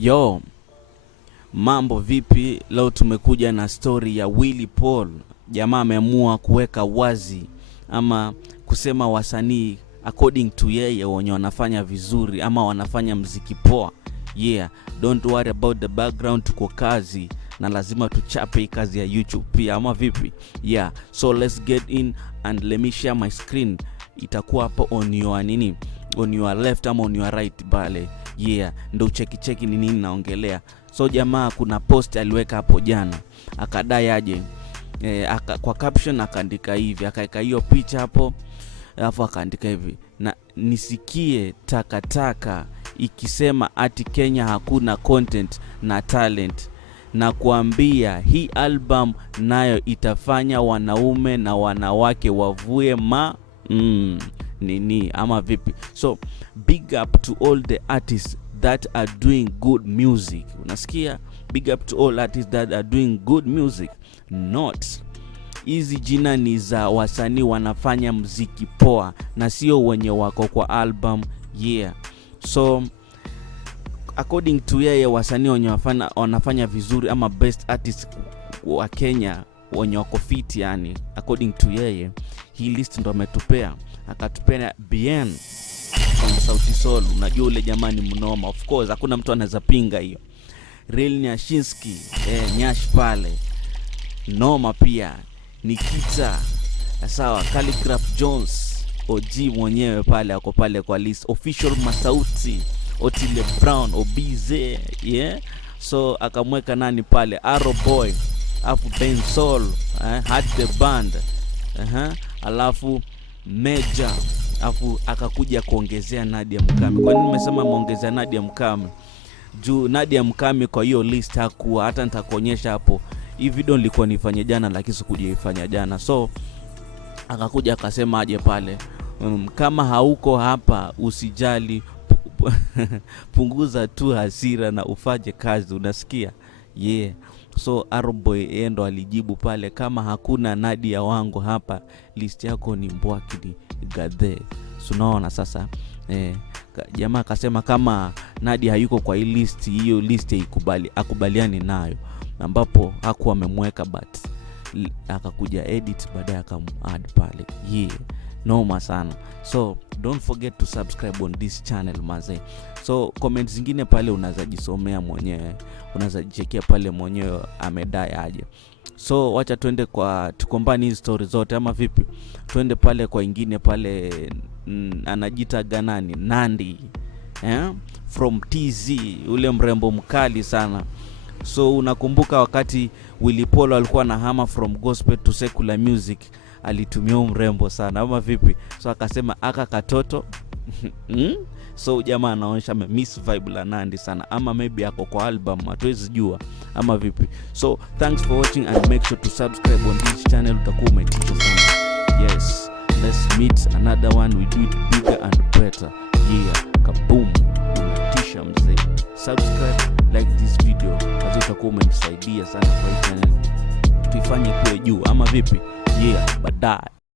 Yo, mambo vipi? Leo tumekuja na story ya Willy Paul. Jamaa ameamua kuweka wazi ama kusema wasanii according to yeye wenye wanafanya vizuri ama wanafanya mziki poa. Yeah, don't worry about the background, tuko kazi na lazima tuchape kazi ya YouTube pia ama vipi? Yeah, so let's get in and let me share my screen. Itakuwa hapo on your left ama on your right pale. Yeah, ndo cheki ni nini naongelea. So jamaa kuna post aliweka hapo jana, akadai aje kwa caption akaandika hivi, akaweka hiyo picha hapo, alafu akaandika hivi, na nisikie takataka ikisema ati Kenya hakuna content na talent, na kuambia hii album nayo itafanya wanaume na wanawake wavue nini ama vipi? So big up to all the artists that are doing good music. Unasikia? Big up to all artists that are doing good music. Not hizi jina ni za wasanii wanafanya muziki poa na sio wenye wako kwa album. Yeah, so according to yeye wasanii wenye wanafanya vizuri ama best artists wa Kenya wenye wako fit, yani according to yeye hii list ndo ametupea. Akatupea Bien from Sauti Sol. Unajua ule jamani mnoma, of course hakuna mtu anaweza pinga hiyo. Real Nyashinski, Nyash pale noma pia. Nikita sawa, Calligraph Jones, OG mwenyewe pale ako pale kwa list. Official Masauti, Otile Brown, OBZ, yeah. So akamweka nani pale? Arrow Boy, afu Ben Soul, Had the Band, alafu Major, afu akakuja kuongezea Nadia Mukami. Kwa nini nimesema muongezea Nadia Mukami? Juu Nadia Mukami kwa hiyo list hakuwa, hata nitakuonyesha hapo. Hii video nilikuwa nifanye jana lakini sikuifanya jana. So akakuja akasema aje pale, kama hauko hapa usijali, punguza tu hasira na ufanye kazi, unasikia? Yeah. So Arboy endo alijibu pale, kama hakuna Nadia wangu hapa, list yako ni Mbwakili Gadhe. Unaona sasa? Jamaa akasema kama Nadia hayuko kwa hii list, hiyo list akubaliani nayo, ambapo hakuwa amemweka but akakuja edit baadaye akam-add pale. Yeah, noma sana. So don't forget to subscribe on this channel maze. So comments zingine pale unaweza jisomea mwenyewe, unaweza jichekea pale mwenyewe amedai aje. So wacha tuende kwa tukombani hizo stories zote ama vipi? Tuende pale kwa ingine pale, anajita ganani Nandi, from TZ, ule mrembo mkali sana. So unakumbuka wakati Willy Paul alikuwa na hama from gospel to secular music, alitumia mrembo sana ama vipi? So akasema aka katoto so jamaa anaonyesha miss vibe la Nandi sana, ama maybe ako kwa album, hatuwezi jua ama vipi. So thanks for watching and make sure to subscribe on this channel, utakuwa umetisha sana. Yes, let's meet another one, we do it bigger and better. Yeah, kaboom, unatisha mzee. Subscribe, like this video, kazi utakuwa umenisaidia sana kwa hii channel tuifanye kuwe juu ama vipi? Yeah, baadaye.